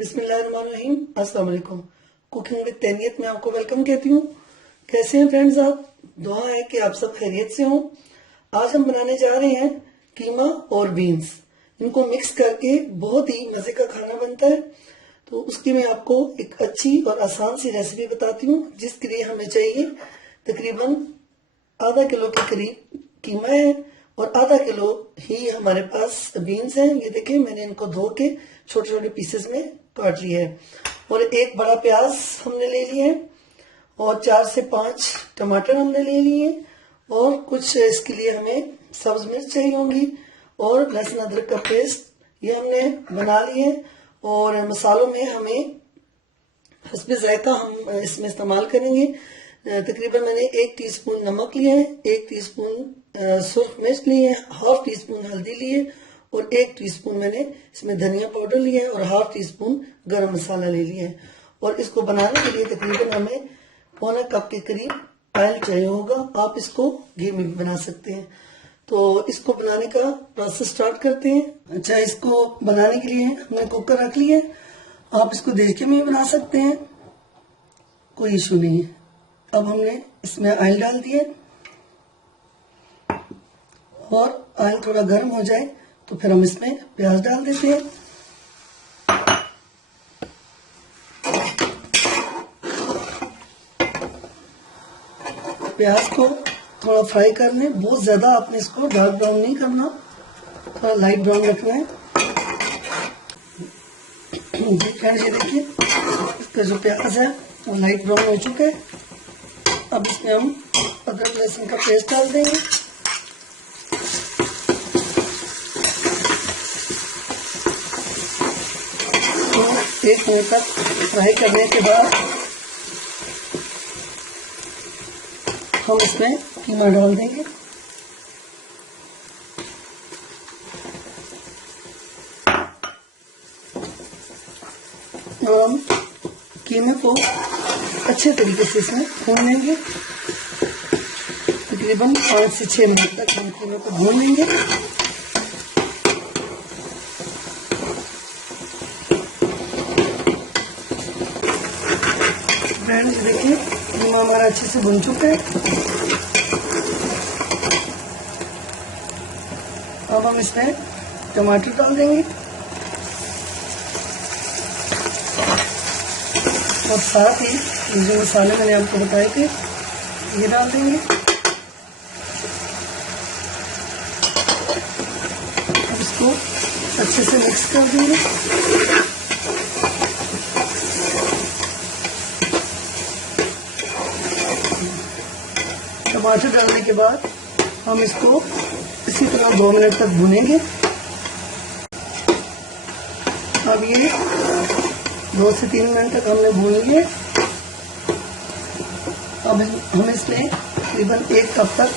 बिस्मिल्लाहिर्रहमानिर्रहीम। अस्सलाम वालेकुम। कुकिंग विद तैनियत में आपको वेलकम कहती हूँ। कैसे हैं फ्रेंड्स आप? दुआ है कि आप सब खैरियत से हों। आज हम बनाने जा रहे हैं कीमा और बीन्स। इनको मिक्स करके बहुत ही मजे का खाना बनता है। तो उसकी मैं आपको एक अच्छी और आसान सी रेसिपी बताती हूँ, जिसके लिए हमें चाहिए तकरीबन आधा किलो के करीब कीमा है और आधा किलो ही हमारे पास बीन्स हैं। ये देखें, मैंने इनको धो के छोटे छोटे पीसेस में काट लिया है। और एक बड़ा प्याज हमने ले लिया है और 4 से 5 टमाटर हमने ले लिए हैं और कुछ इसके लिए हमें सब्ज मिर्च चाहिए होंगी और लहसुन अदरक का पेस्ट ये हमने बना लिए है। और मसालों में हमें हस्बे जायका हम इसमें इस्तेमाल करेंगे। तकरीबन मैंने 1 टीस्पून नमक लिया है, 1 टीस्पून सुर्ख मिर्च लिए है, हाफ टी स्पून हल्दी लिए और 1 टीस्पून मैंने इसमें धनिया पाउडर लिया है और हाफ टी स्पून गरम मसाला ले लिया है। और इसको बनाने के लिए तकरीबन हमें पौना कप के करीब ऑयल चाहिए होगा। आप इसको घी में भी बना सकते हैं। तो इसको बनाने का प्रोसेस स्टार्ट करते हैं। अच्छा, इसको बनाने के लिए हमने कुकर रख लिया है। आप इसको देख के भी बना सकते हैं, कोई इशू नहीं है। अब हमने इसमें ऑयल डाल दिया और ऑयल थोड़ा गर्म हो जाए तो फिर हम इसमें प्याज डाल देते हैं। प्याज को थोड़ा फ्राई करने, बहुत ज्यादा आपने इसको डार्क ब्राउन नहीं करना, थोड़ा लाइट ब्राउन रखना है। फ्रेंड्स, ये देखिए इसका जो प्याज है वो लाइट ब्राउन हो चुका है। अब इसमें हम अदरक लहसुन का पेस्ट डाल देंगे। तो 1 मिनट तक फ्राई करने के बाद हम इसमें कीमा डाल देंगे। और हम कीमे को अच्छे तरीके से इसमें भून लेंगे। तकरीबन 5 से 6 मिनट तक हम कीमे को भून लेंगे। फ्रेंड्स, देखिए कीमा हमारा अच्छे से भुन चुका है। अब हम इसमें टमाटर डाल देंगे और साथ ही जो मसाले मैंने आपको बताए थे ये डाल देंगे। अब इसको अच्छे से मिक्स कर देंगे। टमाटर डालने के बाद हम इसको इसी तरह 2 मिनट तक भूनेंगे। अब ये 2 से 3 मिनट तक हमने भून लिए। अब हम इसमें तकरीबन 1 कप तक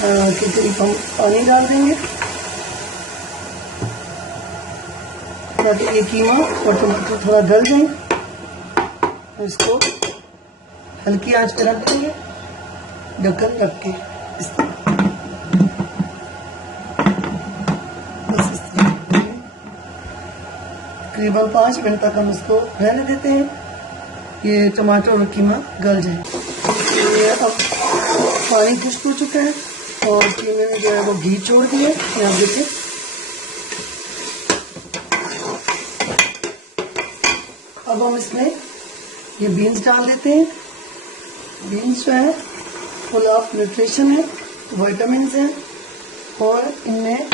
के करीब हम पानी डाल देंगे ताकि ये कीमा और टमाटर थोड़ा गल जाए। तो इसको हल्की आंच पे रख देंगे, ढक्कन रख के। तकरीबन 5 मिनट तक हम इसको रहने देते हैं, ये टमाटर और कीमा गल जाए। ये अब पानी खुश्क हो चुका है और कीमे ने जो है वो घी छोड़ दिया है। आप देखिए, अब हम इसमें ये बीन्स डाल देते हैं। बीन्स जो है फुल ऑफ न्यूट्रिशन है, विटामिन हैं और इनमें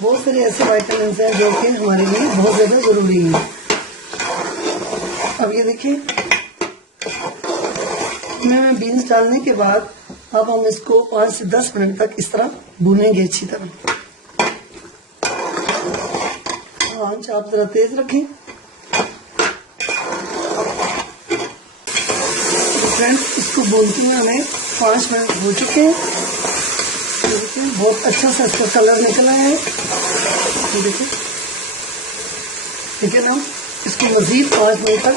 बहुत सारे ऐसे विटामिन हैं जो कि हमारे लिए बहुत ज्यादा जरूरी है। अब ये देखिए, मैं बीन्स डालने के बाद अब हम इसको 5 से 10 मिनट तक इस तरह भूनेंगे अच्छी तरह। आंच आप जरा तेज रखें। फ्रेंड्स, इसको भूनते हुए हमें 5 मिनट हो चुके हैं। देखिए बहुत अच्छा सा इसका कलर निकला है। देखिए, लेकिन हम इसको मजीद 5 मिनट तक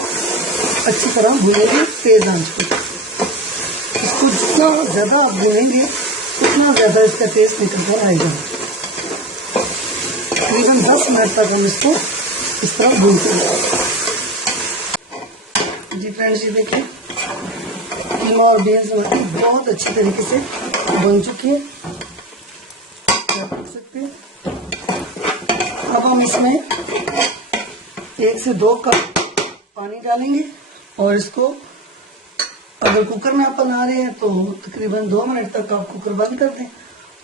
अच्छी तरह भूनेंगे तेज आंच पर। इसको जितना ज्यादा आप भूनेंगे उतना ज्यादा इसका टेस्ट निकल कर आएगा। तकरीबन 10 मिनट तक हम इसको इस तरह भूनते हैं। जी फ्रेंड्स, ये देखिए कीमा और बीन्स हमारी बहुत अच्छी तरीके से बन चुकी है, आप देख सकते हैं। अब हम इसमें 1 से 2 कप पानी डालेंगे और इसको, अगर कुकर में आप बना रहे हैं तो तकरीबन 2 मिनट तक आप कुकर बंद कर दें,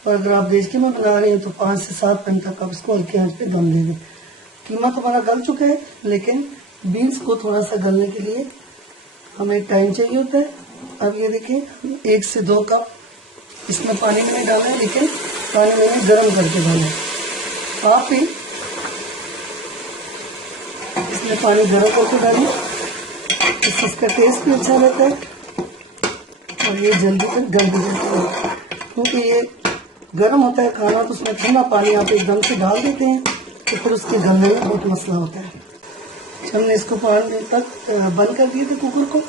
और अगर आप देचकी में बना रहे हैं तो 5 से 7 मिनट तक आप इसको हल्की आंच पे दम दे दें। कीमा तो हमारा गल चुका है, लेकिन बीन्स को थोड़ा सा गलने के लिए हमें टाइम चाहिए होता है। अब ये देखिए 1 से 2 कप इसमें पानी नहीं डाला है, लेकिन पानी मैंने गर्म करके डाला है। आप भी इसमें पानी गर्म करके डालिए, इससे इसका टेस्ट भी अच्छा रहता है और ये जल्दी तक गल भी जाता है। क्योंकि ये गर्म होता है खाना, तो उसमें ठंडा पानी आप एकदम से डाल देते हैं तो फिर उसके गलने में बहुत मसला होता है। हमने इसको 5 मिनट तक बंद कर दिए थे कुकर को,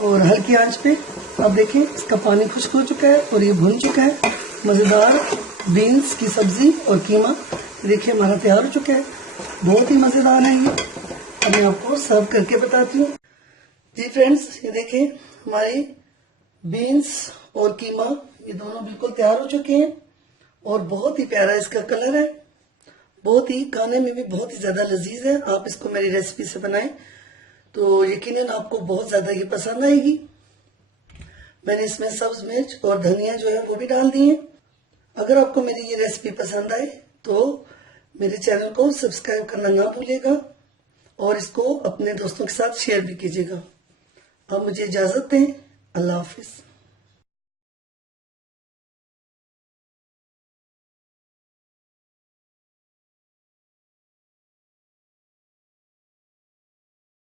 और हल्की आंच पे। अब देखिए इसका पानी खुश्क हो चुका है और ये भुन चुका है। मज़ेदार बीन्स की सब्जी और कीमा देखिए हमारा तैयार हो चुका है, बहुत ही मज़ेदार है ये। अब मैं आपको सर्व करके बताती हूँ। जी फ्रेंड्स, ये देखिए हमारी बीन्स और कीमा ये दोनों बिल्कुल तैयार हो चुके हैं और बहुत ही प्यारा इसका कलर है, बहुत ही खाने में भी बहुत ही ज्यादा लजीज है। आप इसको मेरी रेसिपी से बनाएं तो यकीनन आपको बहुत ज्यादा ये पसंद आएगी। मैंने इसमें सब्ज मिर्च और धनिया जो है वो भी डाल दी है। अगर आपको मेरी ये रेसिपी पसंद आए तो मेरे चैनल को सब्सक्राइब करना ना भूलिएगा और इसको अपने दोस्तों के साथ शेयर भी कीजिएगा। अब मुझे इजाजत दें। अल्लाह हाफिज।